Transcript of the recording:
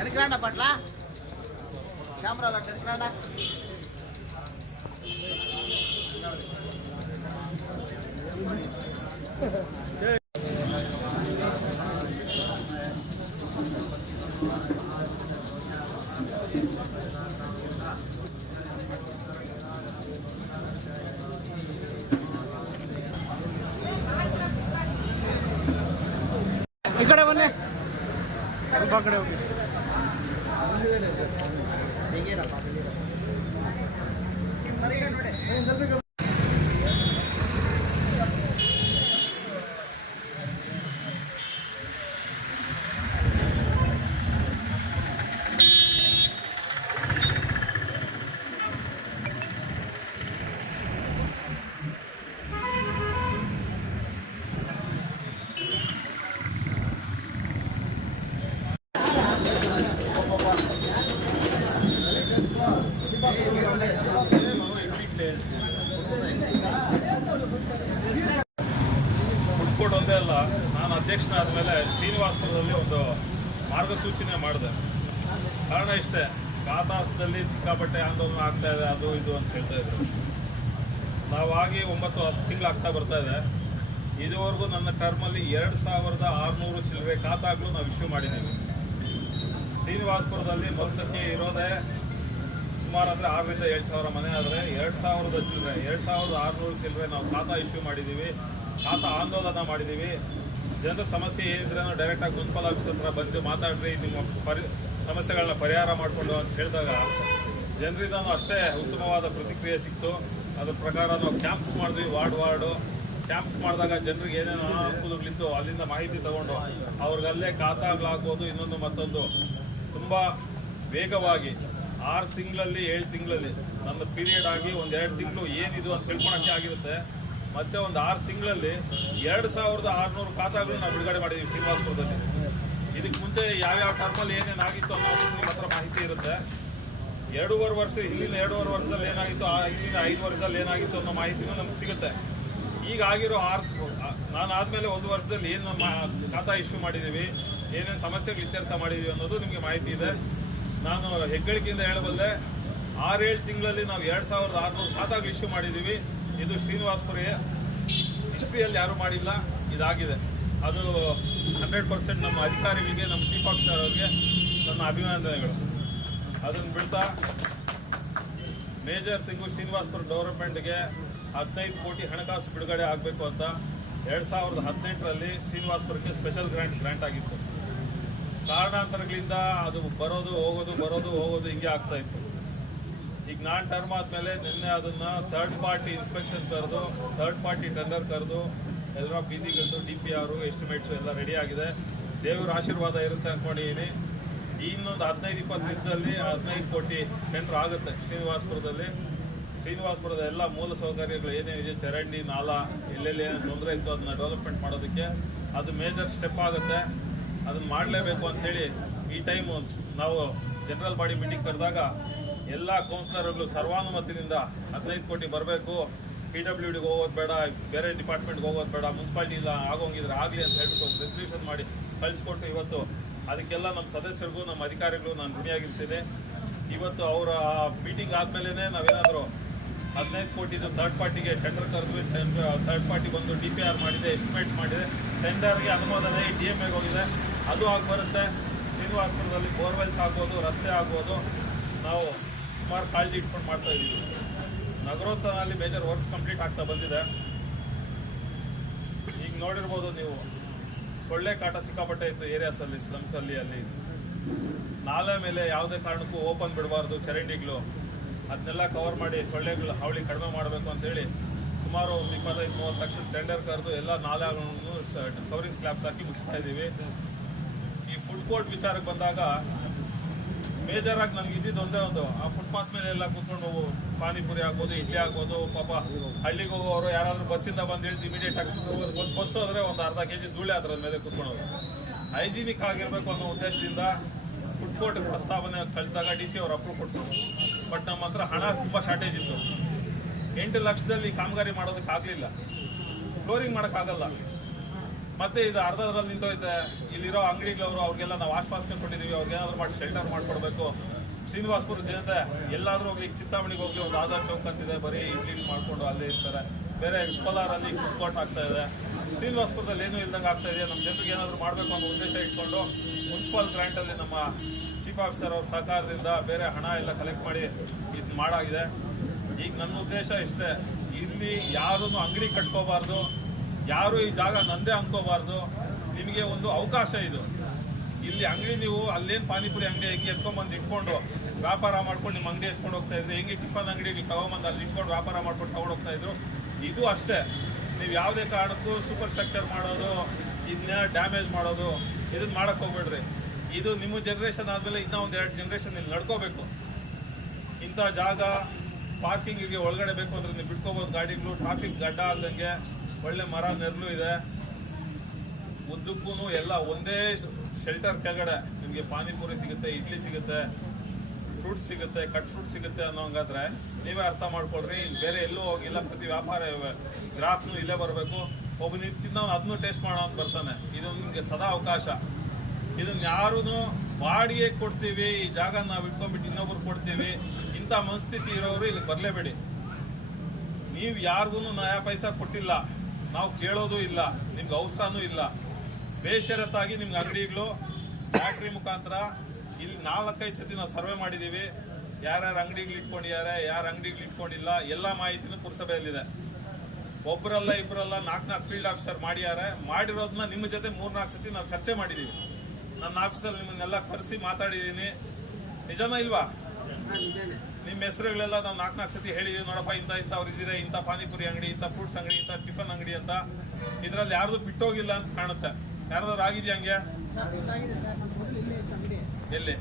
ఎనకరాండా పట్ల కెమెరా ఎనకరాండా ఇక్కడ ఇవన్నీ పక్కడే ఉంది ಹೇಳಿದ್ರು ಹೇಗೇನಪ್ಪ ಹೇಳಿದ್ರು ಸ್ವಲ್ಪ ಫುಡ್ ಕೋರ್ಟ್ ಒಂದೇ ಅಲ್ಲ, ನಾನು ಅಧ್ಯಕ್ಷನಾದ ಮೇಲೆ ಶ್ರೀನಿವಾಸಪುರದಲ್ಲಿ ಒಂದು ಮಾರ್ಗಸೂಚನೆ ಮಾಡಿದೆ. ಕಾರಣ ಇಷ್ಟೇ ಕಾತಾಸದಲ್ಲಿ ಸಿಕ್ಕಾಪಟ್ಟೆ ಆಂದೋಲನ ಆಗ್ತಾ ಇದೆ, ಅದು ಇದು ಅಂತ ಹೇಳ್ತಾ ಇದ್ರು. ನಾವಾಗಿ ಒಂಬತ್ತು ಹತ್ತು ತಿಂಗಳು ಆಗ್ತಾ ಬರ್ತಾ ಇದೆ. ಇದುವರೆಗೂ ನನ್ನ ಟರ್ಮಲ್ಲಿ ಎರಡು ಸಾವಿರದ ಆರುನೂರು ಚಿಲ್ಲರೆ ಖಾತಾಗಳು ನಾವು ಇಶ್ಯೂ ಮಾಡಿದ್ದೀವಿ. ಶ್ರೀನಿವಾಸಪುರದಲ್ಲಿ ಮೊತ್ತಕ್ಕೆ ಇರೋದೇ ಸುಮಾರು ಅಂದರೆ ಆರರಿಂದ ಏಳು ಸಾವಿರ ಮನೆ ಆದರೆ ಎರಡು ಸಾವಿರದ ಚಿಲ್ಲರೆ ಎರಡು ಸಾವಿರದ ಆರುನೂರು ಚಿಲ್ಲರೆ ನಾವು ಖಾತಾ ಇಶ್ಯೂ ಮಾಡಿದ್ದೀವಿ ಖಾತಾ ಆಂದೋಲನ ಮಾಡಿದ್ದೀವಿ ಜನರ ಸಮಸ್ಯೆ ಏನಿದ್ರೆ ಡೈರೆಕ್ಟಾಗಿ ಮುನ್ಸಿಪಲ್ ಆಫೀಸ್ ಹತ್ರ ಬಂದು ಮಾತಾಡ್ರಿ, ನಿಮ್ಮ ಪರಿ, ಸಮಸ್ಯೆಗಳನ್ನ ಪರಿಹಾರ ಮಾಡಿಕೊಂಡು ಅಂತ ಹೇಳಿದಾಗ ಜನರಿಂದ ಅಷ್ಟೇ ಉತ್ತಮವಾದ ಪ್ರತಿಕ್ರಿಯೆ ಸಿಕ್ತು. ಅದ್ರ ಪ್ರಕಾರ ನಾವು ಕ್ಯಾಂಪ್ಸ್ ಮಾಡಿದ್ವಿ, ವಾರ್ಡ್ ವಾರ್ಡು. ಕ್ಯಾಂಪ್ಸ್ ಮಾಡಿದಾಗ ಜನರಿಗೆ ಏನೇನು ಅನಾನುಕೂಲಗಳಿತ್ತು ಅಲ್ಲಿಂದ ಮಾಹಿತಿ ತಗೊಂಡು ಅವ್ರಿಗಲ್ಲೇ ಖಾತಾಗಳಾಗ್ಬೋದು ಇನ್ನೊಂದು ಮತ್ತೊಂದು. ತುಂಬ ವೇಗವಾಗಿ ಆರು ತಿಂಗಳಲ್ಲಿ, ಏಳು ತಿಂಗಳಲ್ಲಿ, ನನ್ನ ಪೀರಿಯಡ್ ಆಗಿ ಒಂದು ಎರಡು ತಿಂಗಳು ಏನಿದು ಅಂತ ತಿಳ್ಕೊಳಕ್ಕೆ ಆಗಿರುತ್ತೆ. ಮತ್ತೆ ಒಂದು ಆರು ತಿಂಗಳಲ್ಲಿ ಎರಡು ಸಾವಿರದ ಆರುನೂರು ಖಾತಾಗಳು ನಾವು ಬಿಡುಗಡೆ ಮಾಡಿದ್ದೀವಿ ಶ್ರೀನಿವಾಸಪುರದಲ್ಲಿ. ಇದಕ್ಕೆ ಮುಂಚೆ ಯಾವ್ಯಾವ ಟರ್ಮಲ್ಲಿ ಏನೇನು ಆಗಿತ್ತು ಅನ್ನೋದು ನಿಮ್ಮ ಹತ್ರ ಮಾಹಿತಿ ಇರುತ್ತೆ. ಎರಡೂವರೆ ವರ್ಷ ಹಿಂದಿನ ಎರಡೂವರೆ ವರ್ಷದಲ್ಲಿ ಏನಾಗಿತ್ತು, ಆ ಹಿಂದಿನ ಐದು ವರ್ಷದಲ್ಲಿ ಏನಾಗಿತ್ತು ಅನ್ನೋ ಮಾಹಿತಿನೂ ನಮ್ಗೆ ಸಿಗುತ್ತೆ. ಈಗ ಆಗಿರೋ ಆರು, ನಾನು ಆದಮೇಲೆ ಒಂದು ವರ್ಷದಲ್ಲಿ ಏನು ಖಾತಾ ಇಶ್ಯೂ ಮಾಡಿದ್ದೀವಿ ಏನೇನು ಸಮಸ್ಯೆಗಳು ಇತ್ಯರ್ಥ ಮಾಡಿದ್ದೀವಿ ಅನ್ನೋದು ನಿಮಗೆ ಮಾಹಿತಿ ಇದೆ. ನಾನು ಹೆಗ್ಗಳಿಕೆಯಿಂದ ಹೇಳಬಲ್ಲೆ ಆರೇಳು ತಿಂಗಳಲ್ಲಿ ನಾವು ಎರಡು ಸಾವಿರದ ಆರುನೂರು ಖಾತಾಗಳು ಇಶ್ಯೂ ಮಾಡಿದ್ದೀವಿ. ಇದು ಶ್ರೀನಿವಾಸ್ಪುರಿಯ ಹಿಸ್ಟ್ರಿಯಲ್ಲಿ ಯಾರೂ ಮಾಡಿಲ್ಲ. ಇದಾಗಿದೆ. ಅದು ಹಂಡ್ರೆಡ್ ಪರ್ಸೆಂಟ್ ನಮ್ಮ ಅಧಿಕಾರಿಗಳಿಗೆ, ನಮ್ಮ ಚೀಫ್ ಆಫೀಸರ್ ಅವರಿಗೆ ನನ್ನ ಅಭಿನಂದನೆಗಳು. ಅದನ್ನು ಬಿಡ್ತಾ ಮೇಜರ್ ತಿಂಗು ಶ್ರೀನಿವಾಸ್ಪುರ ಡೆವಲಪ್ಮೆಂಟ್ಗೆ ಹದಿನೈದು ಕೋಟಿ ಹಣಕಾಸು ಬಿಡುಗಡೆ ಆಗಬೇಕು ಅಂತ ಎರಡು ಸಾವಿರದ ಹದಿನೆಂಟರಲ್ಲಿ ಶ್ರೀನಿವಾಸ್ಪುರಕ್ಕೆ ಸ್ಪೆಷಲ್ ಗ್ರ್ಯಾಂಟ್ ಗ್ರ್ಯಾಂಟ್ ಆಗಿತ್ತು. ಕಾರಣಾಂತರಗಳಿಂದ ಅದು ಬರೋದು, ಹೋಗೋದು ಬರೋದು, ಹೋಗೋದು ಹಿಂಗೆ ಆಗ್ತಾ ಇತ್ತು. ಈಗ ನಾನು ಟರ್ಮ್ ಆದಮೇಲೆ ನಿನ್ನೆ ಅದನ್ನು ಥರ್ಡ್ ಪಾರ್ಟಿ ಇನ್ಸ್ಪೆಕ್ಷನ್ ಕರೆದು ಥರ್ಡ್ ಪಾರ್ಟಿ ಟೆಂಡರ್ ಕರೆದು ಎಲ್ಲ ಬೀದಿಗಳದ್ದು ಡಿ ಪಿ ಆರು ಎಸ್ಟಿಮೇಟ್ಸು ಎಲ್ಲ ರೆಡಿ ಆಗಿದೆ. ದೇವರ ಆಶೀರ್ವಾದ ಇರುತ್ತೆ ಅಂದ್ಕೊಂಡಿದ್ದೀನಿ ಇನ್ನೊಂದು ಹದಿನೈದು, ಇಪ್ಪತ್ತು ದಿವಸದಲ್ಲಿ ಹದಿನೈದು ಕೋಟಿ ಟೆಂಡರ್ ಆಗುತ್ತೆ ಶ್ರೀನಿವಾಸಪುರದಲ್ಲಿ. ಶ್ರೀನಿವಾಸಪುರದ ಎಲ್ಲ ಮೂಲ ಸೌಕರ್ಯಗಳು ಏನೇನಿದೆ ಚರಂಡಿ, ನಾಲ, ಎಲ್ಲೆಲ್ಲಿ ತೊಂದರೆ ಇತ್ತು ಅದನ್ನ ಡೆವಲಪ್ಮೆಂಟ್ ಮಾಡೋದಕ್ಕೆ ಅದು ಮೇಜರ್ ಸ್ಟೆಪ್ ಆಗುತ್ತೆ. ಅದನ್ನ ಮಾಡಲೇಬೇಕು ಅಂಥೇಳಿ ಈ ಟೈಮು ನಾವು ಜನರಲ್ ಬಾಡಿ ಮೀಟಿಂಗ್ ಕರೆದಾಗ ಎಲ್ಲ ಕೌನ್ಸಿಲರ್ಗಳು ಸರ್ವಾನುಮತದಿಂದ ಹದಿನೈದು ಕೋಟಿ ಬರಬೇಕು. ಪಿ ಡಬ್ಲ್ಯೂ ಡಿಗೆ ಹೋಗೋದು ಬೇಡ, ಬೇರೆ ಡಿಪಾರ್ಟ್ಮೆಂಟ್ಗೆ ಹೋಗೋದು ಬೇಡ ಮುನ್ಸಿಪಾಲ್ಟಿ ಇಲ್ಲ, ಆಗೋಂಗಿದ್ರೆ ಆಗಲಿ ಅಂತ ಹೇಳ್ಬಿಟ್ಟು ಒಂದು ರೆಸಲ್ಯೂಷನ್ ಮಾಡಿ ಕಳಿಸ್ಕೊಟ್ಟು ಇವತ್ತು ಅದಕ್ಕೆಲ್ಲ ನಮ್ಮ ಸದಸ್ಯರಿಗೂ, ನಮ್ಮ ಅಧಿಕಾರಿಗಳು ನಾನು ಋಣಿಯಾಗಿರ್ತೇನೆ. ಇವತ್ತು ಅವರ ಮೀಟಿಂಗ್ ಆದಮೇಲೆ ನಾವೇನಾದರೂ ಹದಿನೈದು ಕೋಟಿದು ಥರ್ಡ್ ಪಾರ್ಟಿಗೆ ಟೆಂಡರ್ ಕರೆದ್ವಿ ಥರ್ಡ್ ಪಾರ್ಟಿ ಬಂದು ಡಿ ಪಿ ಆರ್ ಮಾಡಿದೆ ಎಸ್ಟಿಮೇಟ್ ಮಾಡಿದೆ ಟೆಂಡರ್ಗೆ ಅನುಮೋದನೆ ಡಿ ಎಂ ಎಗೆ ಹೋಗಿದೆ. ಅದು ಆಗಿ ಬರುತ್ತೆ ಶ್ರೀನಿವಾಸಪುರದಲ್ಲಿ ಬೋರ್ವೆಲ್ಸ್ ಆಗ್ಬೋದು, ರಸ್ತೆ ಆಗ್ಬೋದು. ನಾವು ಸುಮಾರು ಕಾಳಜಿ ಇಟ್ಕೊಂಡು ಮಾಡ್ತಾ ಇದ್ದೀವಿ. ನಗರೋತ್ಥಾನಲ್ಲಿ ಮೇಜರ್ ವರ್ಕ್ಸ್ ಕಂಪ್ಲೀಟ್ ಆಗ್ತಾ ಬಂದಿದೆ. ಈಗ ನೋಡಿರ್ಬೋದು ನೀವು, ಸೊಳ್ಳೆ ಕಾಟ ಸಿಕ್ಕಾಪಟ್ಟೆ ಇತ್ತು ಏರಿಯಾಸಲ್ಲಿ, ಸ್ಲಮ್ಸಲ್ಲಿ, ಅಲ್ಲಿ. ನಾಲೆ ಮೇಲೆ ಯಾವುದೇ ಕಾರಣಕ್ಕೂ ಓಪನ್ ಬಿಡಬಾರ್ದು, ಚರಂಡಿಗಳು. ಅದನ್ನೆಲ್ಲ ಕವರ್ ಮಾಡಿ ಸೊಳ್ಳೆಗಳು ಹಾವಳಿ ಕಡಿಮೆ ಮಾಡಬೇಕು ಅಂತೇಳಿ ಸುಮಾರು ಒಂದು ಇಪ್ಪತ್ತೈದು ಮೂವತ್ತು ಲಕ್ಷ ಟೆಂಡರ್ ಕರೆದು ಎಲ್ಲ ನಾಲೆಗಳನ್ನು ಕವರಿಂಗ್ ಸ್ಲ್ಯಾಬ್ಸ್ ಹಾಕಿ ಮುಗಿಸ್ತಾ ಇದ್ದೀವಿ. ಈ ಫುಡ್ ಕೋರ್ಟ್ ವಿಚಾರಕ್ಕೆ ಬಂದಾಗ ಮೇಜರ್ ನನಗೆ ಇದ್ದಿದ್ದು ಒಂದೇ ಒಂದು. ಆ ಫುಟ್ಪಾತ್ ಮೇಲೆ ಎಲ್ಲ ಕೂತ್ಕೊಂಡು ಪಾನಿಪುರಿ ಆಗ್ಬೋದು ಇಡ್ಲಿ ಆಗ್ಬೋದು ಪಾಪ ಹಳ್ಳಿಗೆ ಹೋಗೋರು ಯಾರಾದರೂ ಬಸ್ಸಿಂದ ಬಂದು ಇಳಿದು ಇಮಿಡಿಯೇಟ್ ಆಗಿ ಒಂದು ಬಸ್ ಆದರೆ ಒಂದು ಅರ್ಧ ಕೆ ಜಿ ಧೂಳೆ ಅದರ ಮೇಲೆ ಕೂತ್ಕೊಳ್ಳೋದು ಹೈಜಿನಿಕ್ ಆಗಿರಬೇಕು ಅನ್ನೋ ಉದ್ದೇಶದಿಂದ ಫುಡ್ ಕೋರ್ಟ್ ಪ್ರಸ್ತಾವನೆ ಕಳಿಸಿದಾಗ ಡಿ ಸಿ ಅವರು ಅಪ್ರೂವ್ ಕೊಟ್ಟರು ಬಟ್ ನಮ್ಮ ಹತ್ರ ಹಣ ತುಂಬ ಶಾರ್ಟೇಜ್ ಇತ್ತು. ಎಂಟು ಲಕ್ಷದಲ್ಲಿ ಕಾಮಗಾರಿ ಮಾಡೋದಕ್ಕಾಗಲಿಲ್ಲ. ಫ್ಲೋರಿಂಗ್ ಮಾಡೋಕ್ಕಾಗಲ್ಲ. ಮತ್ತೆ ಇದು ಅರ್ಧದ್ರಲ್ಲಿ ನಿಂತೋಯ್ತೆ. ಇಲ್ಲಿರೋ ಅಂಗಡಿಗಳವರು, ಅವ್ರಿಗೆಲ್ಲ ನಾವು ಆಶ್ವಾಸನೆ ಕೊಟ್ಟಿದ್ದೀವಿ ಅವ್ರಿಗೆ ಏನಾದ್ರು ಮಾಡಿ ಶೆಲ್ಟರ್ ಮಾಡಿಕೊಡ್ಬೇಕು. ಶ್ರೀನಿವಾಸ್ಪುರ ಜನತೆ ಎಲ್ಲಾದರೂ ಹೋಗಿ ಚಿಂತಾಮಣಿಗೆ ಹೋಗಿ ಒಂದು ಆಧಾರ್ ಚೌಕ್ ಅಂತಿದೆ. ಬರೀ ಇಡ್ಲಿ ಮಾಡಿಕೊಂಡು ಅಲ್ಲೇ ಇರ್ತಾರೆ. ಬೇರೆ ಕೋಲಾರಲ್ಲಿ ಕೋರ್ಟ್ ಆಗ್ತಾ ಇದೆ. ಶ್ರೀನಿವಾಸ್ಪುರದಲ್ಲಿ ಏನೂ ಇಲ್ದಂಗೆ ಆಗ್ತಾ ಇದೆ ನಮ್ಮ ಜನರಿಗೆ ಏನಾದರೂ ಮಾಡಬೇಕು ಅನ್ನೋ ಉದ್ದೇಶ ಇಟ್ಕೊಂಡು ಮುನ್ಸಿಪಲ್ ಗ್ರ್ಯಾಂಟಲ್ಲಿ ನಮ್ಮ ಚೀಫ್ ಆಫೀಸರ್ ಅವ್ರ ಸಹಕಾರದಿಂದ ಬೇರೆ ಹಣ ಎಲ್ಲ ಕಲೆಕ್ಟ್ ಮಾಡಿ ಇದು ಮಾಡಾಗಿದೆ. ಈಗ ನನ್ನ ಉದ್ದೇಶ ಇಷ್ಟೇ. ಇಲ್ಲಿ ಯಾರೂ ಅಂಗಡಿ ಕಟ್ಕೋಬಾರ್ದು. ಯಾರು ಈ ಜಾಗ ನಂದೇ ಅನ್ಕೋಬಾರ್ದು ನಿಮಗೆ ಒಂದು ಅವಕಾಶ ಇದು. ಇಲ್ಲಿ ಅಂಗಡಿ ನೀವು ಅಲ್ಲೇನು ಪಾನಿಪುರಿ ಅಂಗಡಿ ಹೆಂಗೆ ಎತ್ಕೊಂಬಂದು ಇಟ್ಕೊಂಡು ವ್ಯಾಪಾರ ಮಾಡ್ಕೊಂಡು ನಿಮ್ಮ ಅಂಗಡಿ ಎತ್ಕೊಂಡು ಹೋಗ್ತಾ ಇದ್ರೆ. ಹೆಂಗೆ ಟಿಫನ್ ಅಂಗಡಿ ನೀವು ತಗೊಂಬಂದು ಅಲ್ಲಿ ಇಟ್ಕೊಂಡು ವ್ಯಾಪಾರ ಮಾಡ್ಕೊಂಡು ತಗೊಂಡು ಹೋಗ್ತಾ ಇದ್ರು. ಇದು ಅಷ್ಟೇ. ನೀವು ಯಾವುದೇ ಕಾರಣಕ್ಕೂ ಸೂಪರ್ ಸ್ಟ್ರಕ್ಚರ್ ಮಾಡೋದು ಇದನ್ನ ಡ್ಯಾಮೇಜ್ ಮಾಡೋದು, ಇದನ್ನ ಮಾಡಕ್ಕೆ ಹೋಗ್ಬೇಡ್ರಿ. ಇದು ನಿಮ್ಮ ಜನ್ರೇಷನ್ ಆದಮೇಲೆ ಇನ್ನೂ ಒಂದು ಎರಡು ಜನ್ರೇಷನ್ ಇಲ್ಲಿ ನಡ್ಕೋಬೇಕು. ಇಂಥ ಜಾಗ ಪಾರ್ಕಿಂಗಿಗೆ ಒಳಗಡೆ ಬೇಕು ಅಂದರೆ ನೀವು ಬಿಟ್ಕೋಬೋದು ಗಾಡಿಗಳು ಟ್ರಾಫಿಕ್ ಗಡ್ಡ ಅಲ್ದಂಗೆ. ಒಳ್ಳೆ ಮರ, ನೆರಳು ಇದೆ. ಉದ್ದಕ್ಕೂ ಎಲ್ಲ ಒಂದೇ ಶೆಲ್ಟರ್ ಕೆಳಗಡೆ ನಿಮಗೆ ಪಾನಿಪುರಿ ಸಿಗುತ್ತೆ, ಇಡ್ಲಿ ಸಿಗುತ್ತೆ ಫ್ರೂಟ್ ಸಿಗುತ್ತೆ ಕಟ್ ಫ್ರೂಟ್ ಸಿಗುತ್ತೆ ಅನ್ನೋ ಹಂಗಾದ್ರೆ ನೀವೇ ಅರ್ಥ ಮಾಡ್ಕೊಳ್ರಿ. ಬೇರೆ ಎಲ್ಲೂ ಹೋಗಿಲ್ಲ ಪ್ರತಿ ವ್ಯಾಪಾರ, ಗ್ರಾಹಕನು ಇಲ್ಲೇ ಬರಬೇಕು. ಒಬ್ಬ ನಿಂತಿದ್ದ ಅದನ್ನು ಟೇಸ್ಟ್ ಮಾಡೋ ಅಂತ ಬರ್ತಾನೆ. ಇದು ನಿಮಗೆ ಸದಾ ಅವಕಾಶ. ಇದನ್ನು ಯಾರೂ ಬಾಡಿಗೆ ಕೊಡ್ತೀವಿ, ಈ ಜಾಗ ನಾವು ಇಟ್ಕೊಂಡ್ಬಿಟ್ಟು ಇನ್ನೊಬ್ರು ಕೊಡ್ತೀವಿ. ಇಂಥ ಮನಸ್ಥಿತಿ ಇರೋರು ಇಲ್ಲಿ ಬರಲೇಬೇಡಿ. ನೀವು ಯಾರಿಗೂ ನಯಾ ಪೈಸಾ ಕೊಟ್ಟಿಲ್ಲ. ನಾವು ಕೇಳೋದು ಇಲ್ಲ, ನಿಮ್ಗೆ ಅವಸರನೂ ಇಲ್ಲ. ಬೇಷರತ್ತಾಗಿ ನಿಮ್ಗೆ ಅಂಗಡಿಗಳು ಬ್ಯಾಟ್ರಿ ಮುಖಾಂತರ ಇಲ್ಲಿ ನಾಲ್ಕೈದು ಸತಿ ನಾವು ಸರ್ವೆ ಮಾಡಿದ್ದೀವಿ. ಯಾರ್ಯಾರು ಅಂಗಡಿಗಳು ಇಟ್ಕೊಂಡಿದ್ದಾರೆ, ಯಾರು ಅಂಗಡಿಗಳು ಇಟ್ಕೊಂಡಿಲ್ಲ, ಎಲ್ಲ ಮಾಹಿತಿನೂ ಪುರಸಭೆಯಲ್ಲಿದೆ. ಒಬ್ಬರಲ್ಲ ಇಬ್ಬರಲ್ಲ ನಾಲ್ಕು ನಾಲ್ಕು ಫೀಲ್ಡ್ ಆಫೀಸರ್ ಮಾಡಿದ್ದಾರೆ. ಮಾಡಿರೋದನ್ನ ನಿಮ್ಮ ಜೊತೆ ಮೂರ್ನಾಲ್ಕು ಸತಿ ನಾವು ಚರ್ಚೆ ಮಾಡಿದ್ದೀವಿ. ನನ್ನ ಆಫೀಸಲ್ಲಿ ನಿಮ್ಮನ್ನೆಲ್ಲ ಕರೆಸಿ ಮಾತಾಡಿದ್ದೀನಿ. ನಿಜನಾ ಇಲ್ವಾ? ನಿಮ್ಮ ಹೆಸರುಗಳೆಲ್ಲ ನಾವು ನಾಲ್ಕು ನಾಲ್ಕು ಸತಿ ಹೇಳಿದೀವಿ. ನೋಡಪ್ಪ, ಇಂಥ ಇಂಥವ್ರು ಇದ್ದೀರಾ, ಇಂಥ ಪಾನಿಪುರಿ ಅಂಗಡಿ, ಇಂಥ ಫ್ರೂಟ್ಸ್ ಅಂಗಡಿ, ಇಂಥ ಟಿಫನ್ ಅಂಗಡಿ ಅಂತ. ಇದರಲ್ಲಿ ಯಾರ್ದು ಬಿಟ್ಟೋಗಿಲ್ಲ ಅಂತ ಕಾಣುತ್ತೆ. ಯಾರ್ದಾದ್ರು ಆಗಿದೆಯಾ ಹಂಗೆ? ಎಲ್ಲಿ?